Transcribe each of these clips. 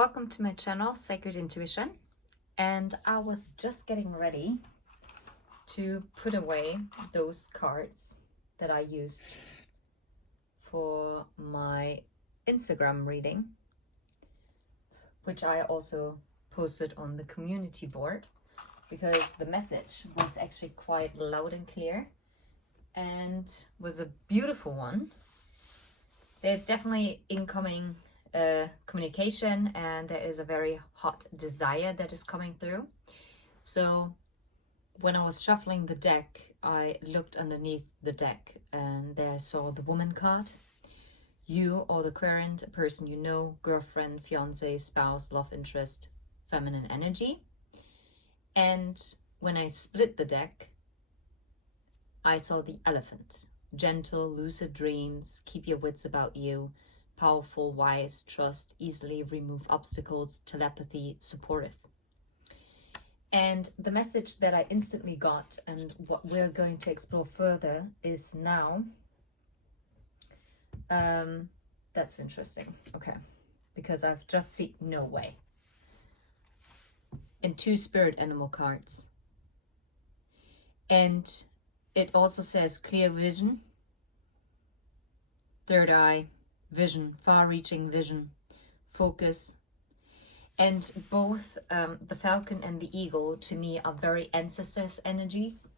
Welcome to my channel, Sacred Intuition, and I was just getting ready to put away those cards that I used for my Instagram reading, which I also posted on the community board because the message was actually quite loud and clear and was a beautiful one. There's definitely incoming communication, and there is a very hot desire that is coming through. So when I was shuffling the deck, I looked underneath the deck and there I saw the woman card. You or the current person you know, girlfriend, fiance, spouse, love interest, feminine energy. And when I split the deck, I saw the elephant. Gentle, lucid dreams, keep your wits about you, powerful, wise, trust, easily remove obstacles, telepathy, supportive. And the message that I instantly got, and what we're going to explore further, is now. That's interesting. Okay. Because I've just seen no way. And 2 spirit animal cards. And it also says clear vision, third eye, vision, far-reaching vision, focus. And both the falcon and the eagle to me are very ancestors energies.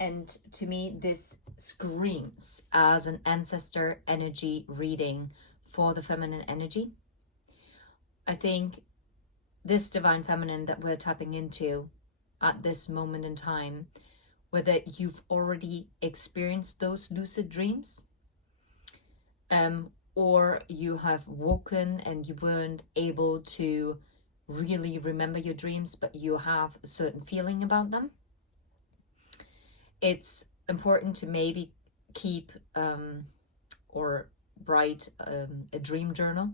And to me this screams as an ancestor energy reading for the feminine energy. I think this divine feminine that we're tapping into at this moment in time, whether you've already experienced those lucid dreams, or you have woken and you weren't able to really remember your dreams, but you have a certain feeling about them. It's important to maybe keep or write a dream journal.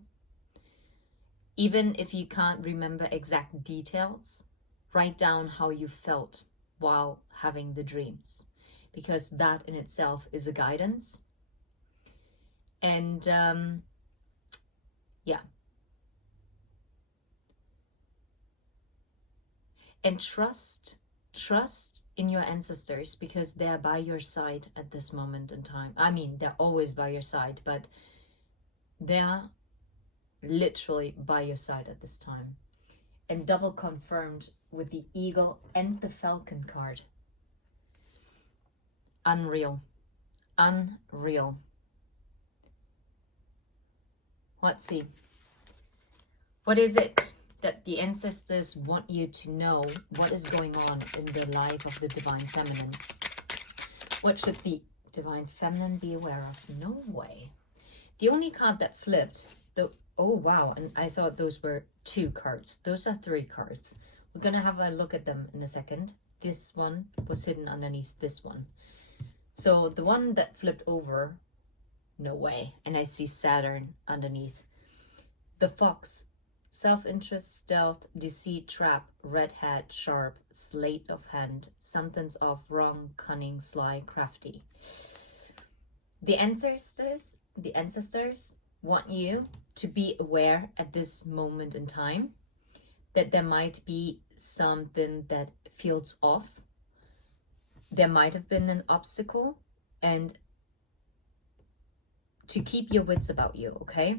Even if you can't remember exact details, write down how you felt while having the dreams, because that in itself is a guidance. And yeah, and trust in your ancestors, because they're by your side at this moment in time. I mean, they're always by your side, but they're literally by your side at this time. And double confirmed with the eagle and the falcon card. Unreal. Unreal. Let's see. What is it that the ancestors want you to know? What is going on in the life of the divine feminine? What should the divine feminine be aware of? No way. The only card that flipped, oh wow, and I thought those were 2 cards. Those are 3 cards. We're gonna have a look at them in a second. This one was hidden underneath this one. So the one that flipped over, no way. And I see Saturn underneath. The fox, self-interest, stealth, deceit, trap, red hat, sharp, sleight of hand, something's off, wrong, cunning, sly, crafty. The ancestors want you to be aware at this moment in time that there might be something that feels off. There might have been an obstacle, and to keep your wits about you, okay?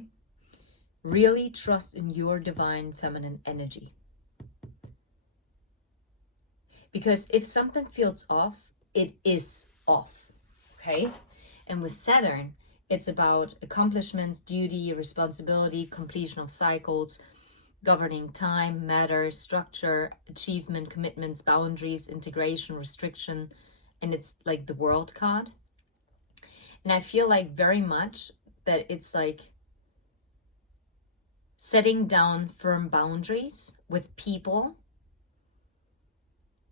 Really trust in your divine feminine energy. Because if something feels off, it is off, okay? And with Saturn, it's about accomplishments, duty, responsibility, completion of cycles, governing time, matter, structure, achievement, commitments, boundaries, integration, restriction, and it's like the World card. And I feel like very much that it's like setting down firm boundaries with people,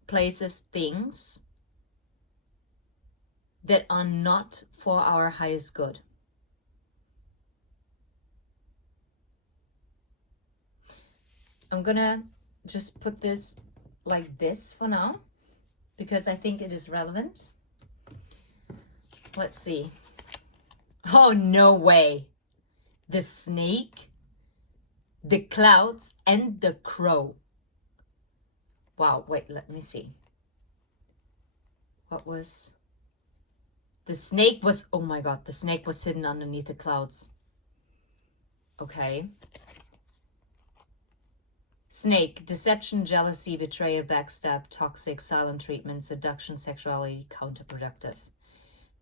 places, things that are not for our highest good. I'm gonna just put this like this for now, because I think it is relevant. Let's see. Oh, no way. The snake, the clouds, and the crow. Wow, wait, let me see. What was... The snake was... Oh my god, the snake was hidden underneath the clouds. Okay. Snake, deception, jealousy, betrayal, backstab, toxic, silent treatment, seduction, sexuality, counterproductive.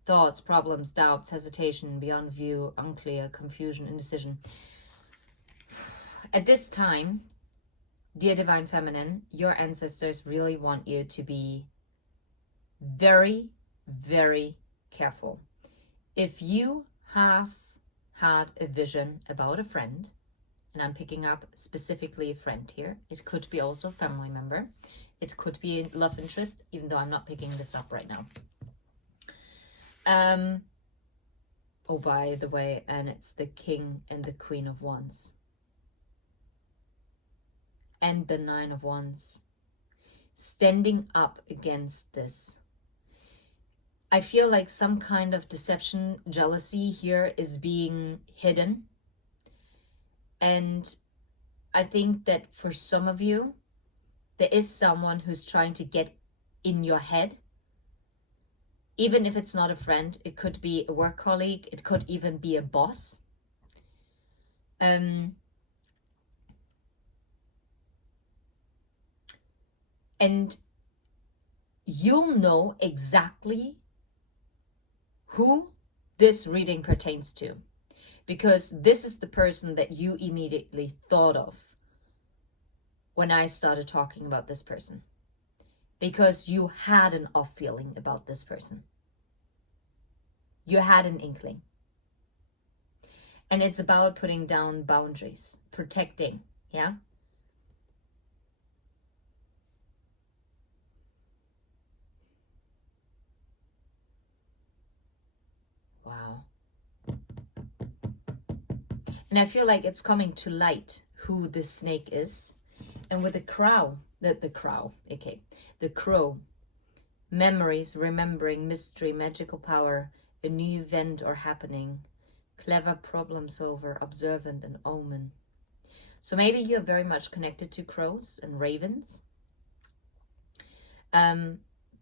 Thoughts, problems, doubts, hesitation, beyond view, unclear, confusion, indecision. At this time, dear Divine Feminine, your ancestors really want you to be very, very careful. If you have had a vision about a friend, and I'm picking up specifically a friend here. It could be also a family member. It could be a love interest, even though I'm not picking this up right now. Oh, by the way, and it's the King and the Queen of Wands. And the Nine of Wands. Standing up against this. I feel like some kind of deception, jealousy here is being hidden. And I think that for some of you, there is someone who's trying to get in your head. Even if it's not a friend, it could be a work colleague, it could even be a boss. And you'll know exactly who this reading pertains to. Because this is the person that you immediately thought of when I started talking about this person. Because you had an off feeling about this person. You had an inkling. And it's about putting down boundaries, protecting, yeah? Wow. And I feel like it's coming to light who this snake is. And with the crow, the crow, memories, remembering, mystery, magical power, a new event or happening, clever problem solver, observant, and omen. So maybe you're very much connected to crows and ravens.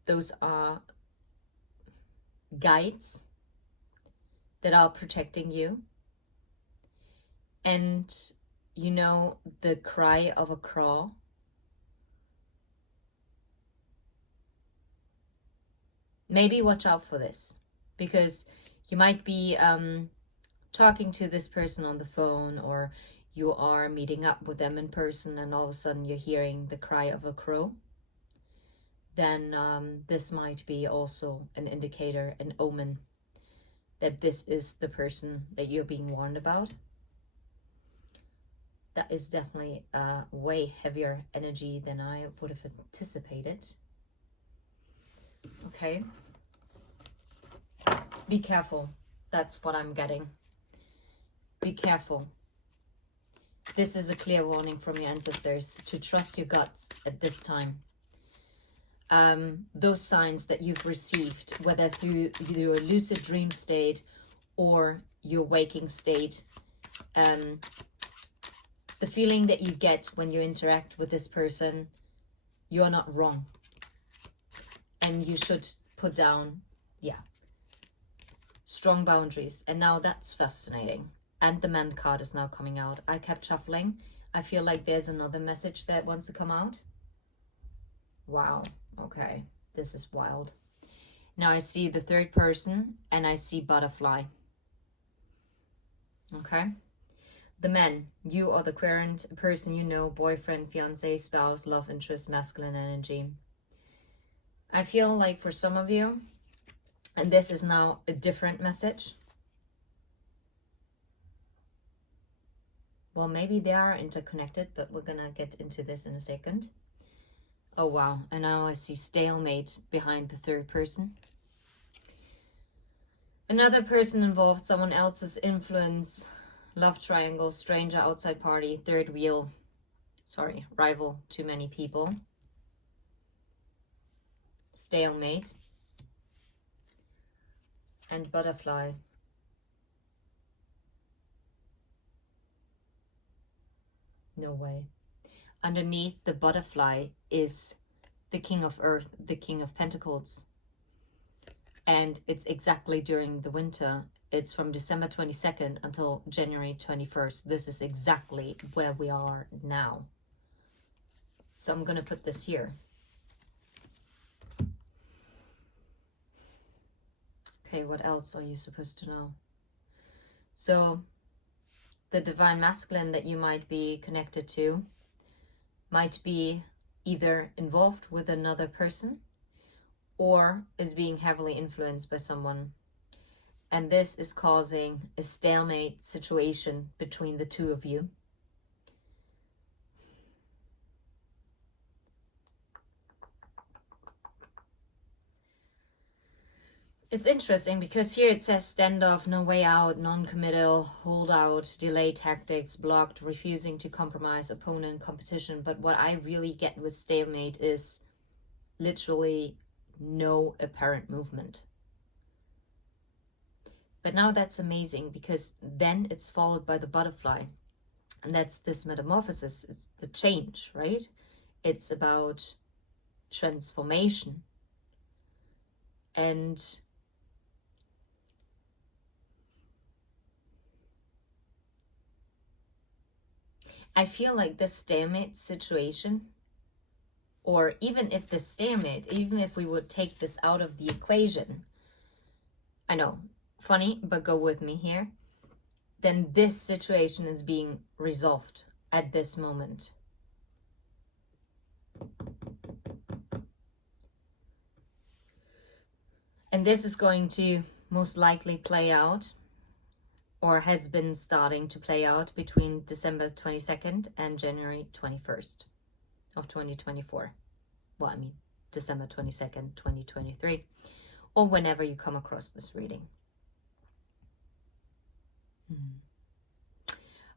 Those are guides that are protecting you. And you know the cry of a crow? Maybe watch out for this, because you might be talking to this person on the phone, or you are meeting up with them in person, and all of a sudden you're hearing the cry of a crow. Then this might be also an indicator, an omen, that this is the person that you're being warned about. That is definitely a way heavier energy than I would have anticipated. Okay. Be careful. That's what I'm getting. Be careful. This is a clear warning from your ancestors to trust your guts at this time. Those signs that you've received, whether through your lucid dream state or your waking state, the feeling that you get when you interact with this person, you're not wrong. And you should put down, strong boundaries. And now that's fascinating. And the Man card is now coming out. I kept shuffling. I feel like there's another message that wants to come out. Wow. Okay. This is wild. Now I see the third person and I see butterfly. Okay. The men, you are the current person you know, boyfriend, fiance, spouse, love interest, masculine energy. I feel like for some of you, and this is now a different message. Well, maybe they are interconnected, but we're gonna get into this in a second. Oh, wow. And now I see stalemate behind the third person. Another person involved, someone else's influence, love triangle, stranger, outside party, third wheel. Sorry, rival, too many people. Stalemate. And butterfly. No way. Underneath the butterfly is the King of Earth, the King of Pentacles. And it's exactly during the winter. It's from December 22nd until January 21st. This is exactly where we are now. So I'm going to put this here. Okay, what else are you supposed to know? So the divine masculine that you might be connected to might be either involved with another person or is being heavily influenced by someone. And this is causing a stalemate situation between the two of you. It's interesting because here it says standoff, no way out, non-committal, hold out, delay tactics, blocked, refusing to compromise, opponent, competition. But what I really get with stalemate is literally no apparent movement. But now that's amazing because then it's followed by the butterfly. And that's this metamorphosis. It's the change, right? It's about transformation. And I feel like this stalemate situation, or even if the stalemate, even if we would take this out of the equation, I know, funny, but go with me here, then this situation is being resolved at this moment. And this is going to most likely play out, or has been starting to play out, between December 22nd and January 21st of 2024. Well, I mean, December 22nd, 2023, or whenever you come across this reading.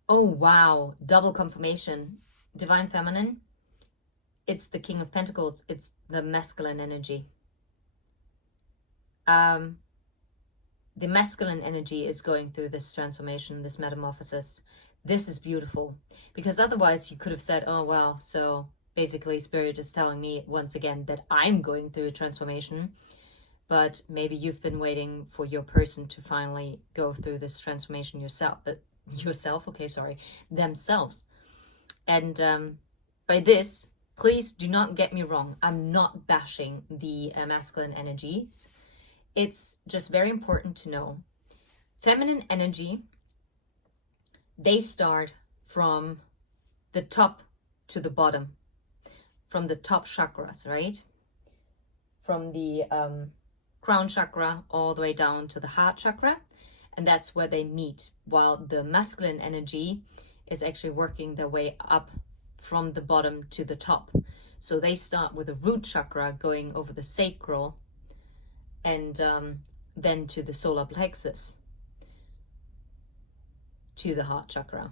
Oh, wow. Double confirmation. Divine Feminine. It's the King of Pentacles. It's the masculine energy. The masculine energy is going through this transformation, this metamorphosis. This is beautiful, because otherwise you could have said, oh, well, so basically Spirit is telling me once again that I'm going through a transformation, but maybe you've been waiting for your person to finally go through this transformation themselves. And by this, please do not get me wrong. I'm not bashing the masculine energies. It's just very important to know. Feminine energy, they start from the top to the bottom, from the top chakras, right? From the crown chakra all the way down to the heart chakra. And that's where they meet, while the masculine energy is actually working their way up from the bottom to the top. So they start with the root chakra going over the sacral, and then to the solar plexus, to the heart chakra.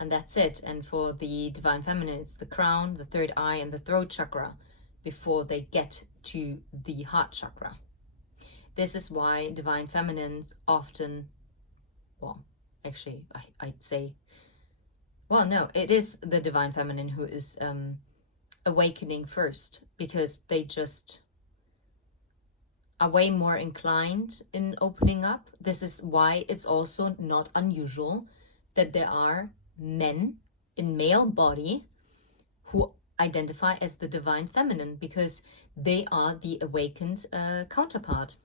And that's it. And for the Divine Feminine, it's the crown, the third eye, and the throat chakra before they get to the heart chakra. This is why Divine Feminines often, well, actually, I'd say, well, no, it is the Divine Feminine who is awakening first, because they just are way more inclined in opening up. This is why it's also not unusual that there are men in male body who identify as the Divine Feminine, because they are the awakened counterpart.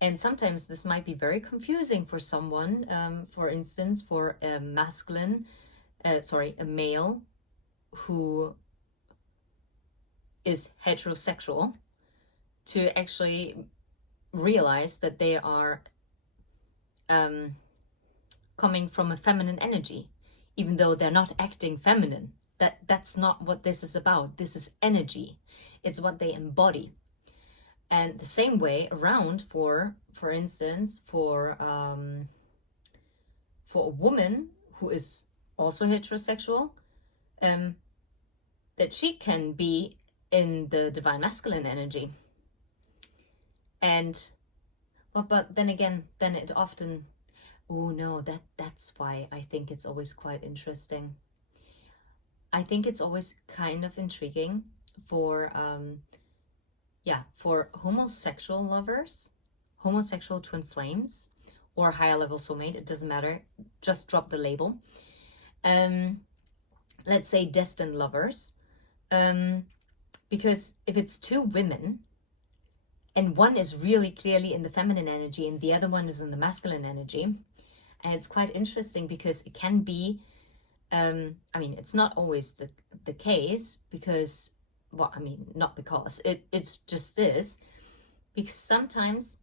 And sometimes this might be very confusing for someone, for instance, for a male who is heterosexual, to actually realize that they are coming from a feminine energy, even though they're not acting feminine. That's not what this is about. This is energy. It's what they embody. And the same way around for instance, for a woman who is also heterosexual, that she can be in the Divine Masculine energy. And, well, but then again, then it often, Oh no, that's why I think it's always quite interesting. I think it's always kind of intriguing for for homosexual lovers, homosexual twin flames, or higher level soulmate, it doesn't matter, just drop the label. Let's say destined lovers, because if it's two women and one is really clearly in the feminine energy and the other one is in the masculine energy, and it's quite interesting because it can be, I mean, it's not always the case because, well, I mean, not because, it's just this, because sometimes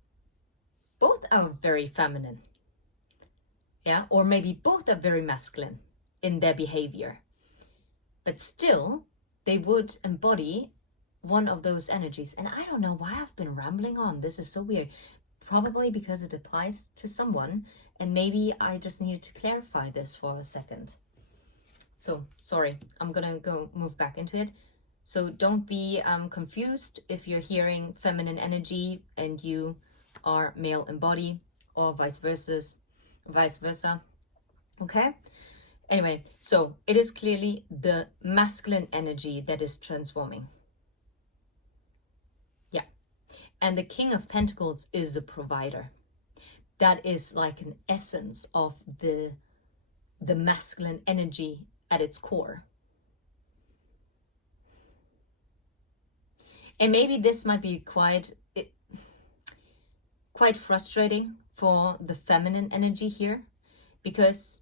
both are very feminine, yeah, or maybe both are very masculine in their behavior, but still they would embody one of those energies. And I don't know why I've been rambling on. This is so weird. Probably because it applies to someone, and maybe I just needed to clarify this for a second. So sorry, I'm gonna go move back into it. So don't be confused if you're hearing feminine energy and you are male in body, or vice versa. Okay? Anyway, so it is clearly the masculine energy that is transforming. Yeah. And the King of Pentacles is a provider. That is like an essence of the masculine energy at its core. And maybe this might be quite frustrating for the feminine energy here, because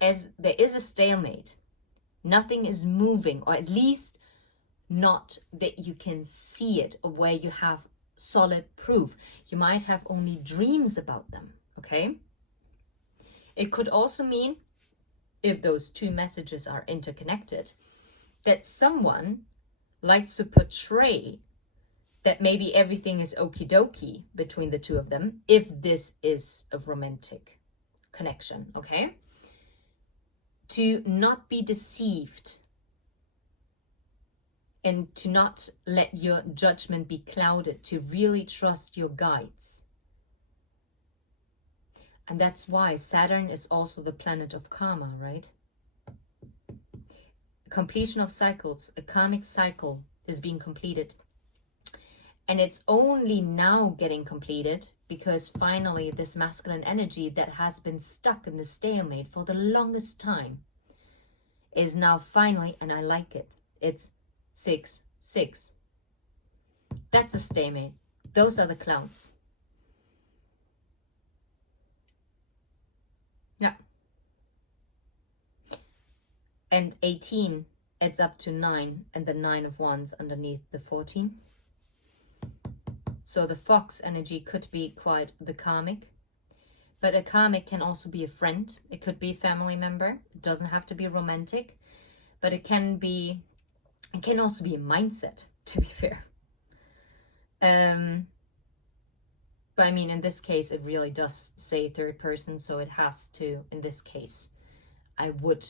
as there is a stalemate, nothing is moving, or at least not that you can see it, or where you have solid proof. You might have only dreams about them, okay? It could also mean, if those two messages are interconnected, that someone likes to portray that maybe everything is okie dokie between the two of them, if this is a romantic connection, okay? To not be deceived and to not let your judgment be clouded, to really trust your guides. And that's why Saturn is also the planet of karma, right? Completion of cycles, a karmic cycle is being completed. And it's only now getting completed because finally this masculine energy that has been stuck in the stalemate for the longest time is now finally, and I like it, it's 6-6. That's a stalemate. Those are the clouds. Yeah. And 18, it's up to 9, and the 9 of Wands underneath the 14. So the fox energy could be quite the karmic, but a karmic can also be a friend. It could be a family member. It doesn't have to be romantic, but it can also be a mindset, to be fair. But I mean, in this case, it really does say third person, so it has to, in this case, I would,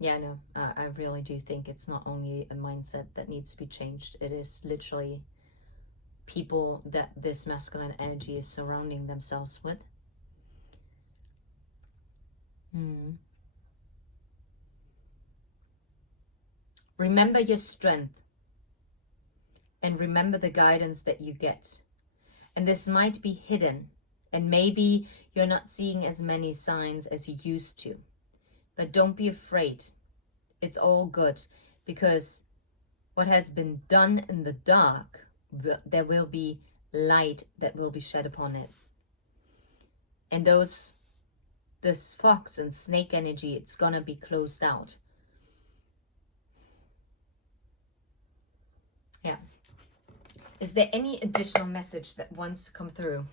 yeah, no, I really do think it's not only a mindset that needs to be changed. It is literally people that this masculine energy is surrounding themselves with. Remember your strength and remember the guidance that you get. And this might be hidden, and maybe you're not seeing as many signs as you used to. But don't be afraid. It's all good, because what has been done in the dark, there will be light that will be shed upon it. And this fox and snake energy, it's gonna be closed out. Yeah. Is there any additional message that wants to come through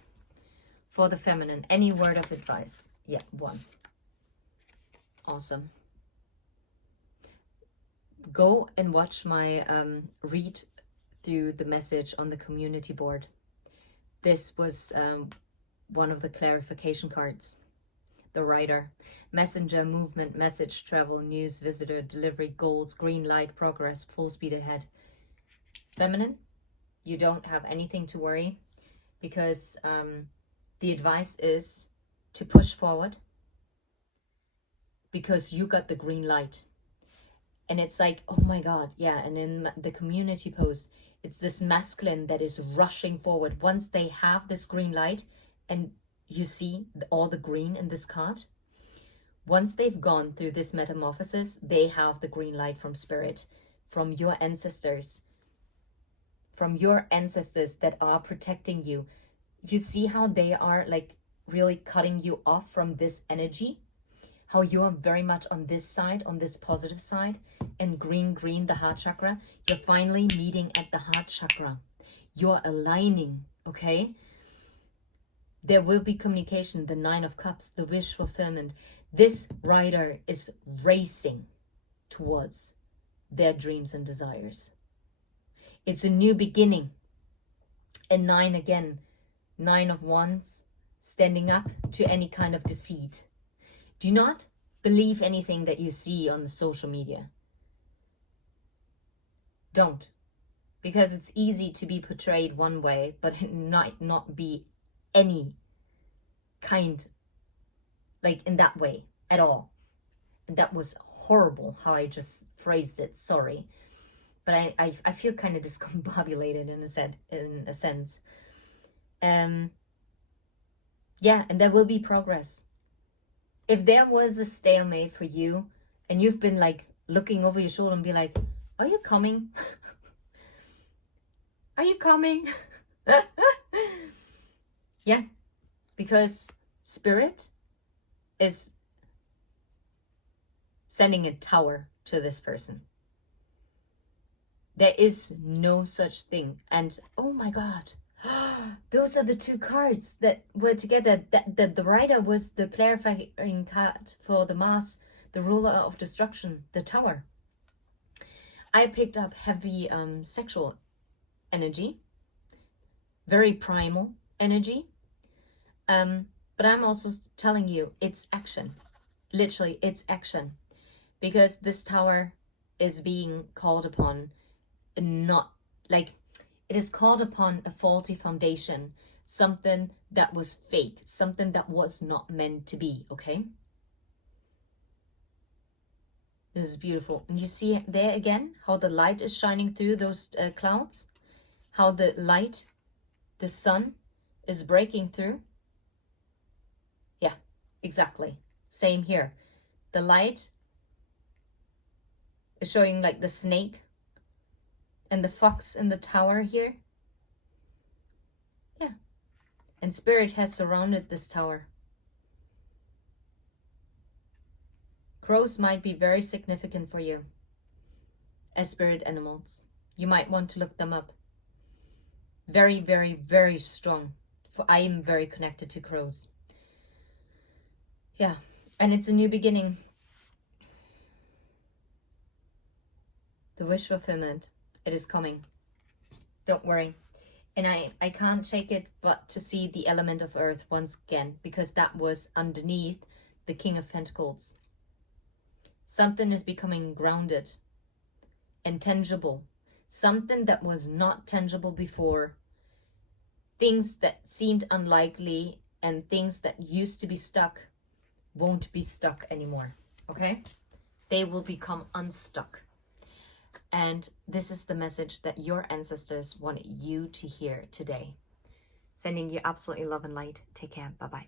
for the feminine? Any word of advice? Yeah, 1. Awesome. Go and watch my read through the message on the community board. This was one of the clarification cards. The writer: messenger, movement, message, travel, news, visitor, delivery, goals, green light, progress, full speed ahead. Feminine, you don't have anything to worry. because the advice is to push forward because you got the green light. And it's like, oh my God, yeah. And in the community post, it's this masculine that is rushing forward once they have this green light. And you see all the green in this card. Once they've gone through this metamorphosis, they have the green light from spirit, from your ancestors that are protecting you. You see how they are like really cutting you off from this energy, how you're very much on this side, on this positive side, and green, the heart chakra. You're finally meeting at the heart chakra. You're aligning, okay? There will be communication, the 9 of Cups, the wish fulfillment. This rider is racing towards their dreams and desires. It's a new beginning. And 9 again, 9 of Wands, standing up to any kind of deceit. Do not believe anything that you see on the social media. Don't. Because it's easy to be portrayed one way, but it might not be any kind, like in that way at all. And that was horrible how I just phrased it, sorry. But I feel kind of discombobulated in a sense. Yeah, and there will be progress. If there was a stalemate for you and you've been like looking over your shoulder and be like, are you coming? Are you coming? Yeah, because spirit is sending a tower to this person. There is no such thing. And oh my God, those are the 2 cards that were together. The rider was the clarifying card for the mass, the ruler of destruction, the tower. I picked up heavy sexual energy, very primal energy. But I'm also telling you, it's action. Literally, it's action. Because this tower is being called upon, not like, it is called upon a faulty foundation, something that was fake, something that was not meant to be, okay? This is beautiful. And you see there again, how the light is shining through those clouds, how the light, the sun is breaking through. Yeah, exactly. Same here. The light is showing like the snake and the fox in the tower here. Yeah. And spirit has surrounded this tower. Crows might be very significant for you as spirit animals. You might want to look them up. Very, very, very strong. For I am very connected to crows. Yeah. And it's a new beginning. The wish fulfillment. It is coming. Don't worry. And I can't shake it but to see the element of earth once again, because that was underneath the King of Pentacles. Something is becoming grounded and tangible. Something that was not tangible before. Things that seemed unlikely and things that used to be stuck won't be stuck anymore. Okay? They will become unstuck. And this is the message that your ancestors want you to hear today. Sending you absolutely love and light. Take care. Bye-bye.